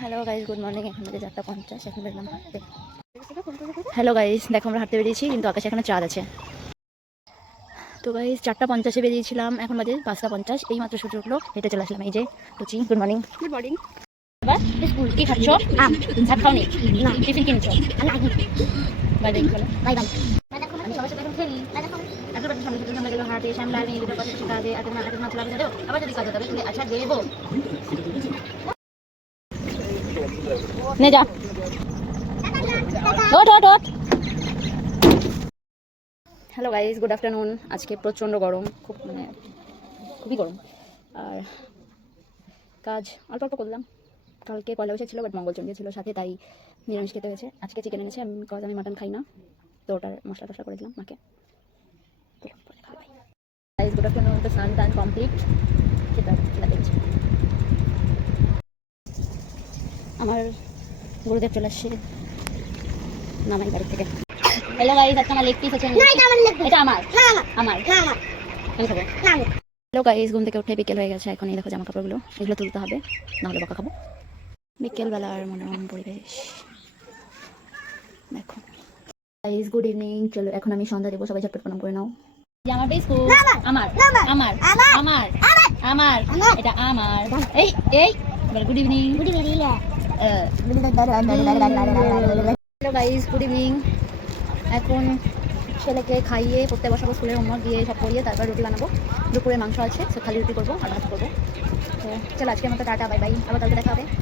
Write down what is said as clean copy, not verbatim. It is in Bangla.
Hello guys, good morning. এখন থেকে 4:50, এখন বেরলাম হাঁটতে। হ্যালো গাইজ, দেখো আমরা হাঁটতে বেরিয়েছি, কিন্তু আকাশে এখানে চাঁদ আছে। তো গাইজ 4:50 বেরিয়েছিলাম, এখন বাজে 5:50। এই মাত্র সূর্য উঠলো, হেঁটে চলে আসলাম। এই যে Tucci, good morning. Good morning. এবার স্কুল কি খাচ্ছ? আম। ভাত খাওনি? না। টিফিন কিনছো? আমি বাই বলো। Bye bye. আমি সবার সাথে এখন খেলি। এখন সামনে সাথে সামনে গেলো হাঁটে, শ্যামলা আমি দুটো কথা শিখা দে, আগে মাছ লাভ দেবো, আবার যদি কাজ হবে তুমি আচ্ছা দেবো। নে যা। ওঠ ওঠ ওঠ। Hello guys, good afternoon. আজকে প্রচণ্ড গরম, খুবই গরম। আর কাজ অল্প অল্প করলাম। কালকে পয়লা বৈশাখ ছিল, বাট মঙ্গলচণ্ডী ছিল সাথে, তাই নিরামিষ খেতে হয়েছে। আজকে চিকেন এনেছে, আমি মাটন খাই না, তো ওটার মশলা টশলা করে দিলাম মাকে। Guys good afternoon. তো স্নান টান কমপ্লিট, খেতে দেখছি। আমার গুরুদেব চলে আসছে নামাই বাড়ি থেকে। হ্যালো গাইজ, আজকে আমার লেগ পিস আছে। এটা আমার আমার আমি খাবো। হ্যালো গাইজ, ঘুম থেকে উঠে বিকেল হয়ে গেছে। এখন এই দেখো জামা কাপড়গুলো, এগুলো তুলতে হবে, নাহলে বকা খাবো। বিকেলবেলার মনোরম পরিবেশ দেখো। Guys good evening. চলো এখন আমি সন্ধ্যা দেবো, সবাই ঝটপট প্রণাম করে নাও। আমার বিস্কুট আমার আমার আমার আমার এটা আমার। এই এই good evening. Good evening. Hello guys, good evening. এখন ছেলেকে খাইয়ে পড়তে বসাবো, স্কুলের হোমওয়ার্ক দিয়ে সব করিয়ে তারপর রুটি বানাবো। দুপুরে মাংস আছে, সে খালি রুটি করবো আর ভাত করবো। তো চলো আজকের মতো টাটা, বাই বাই, আবার কালকে দেখা হবে।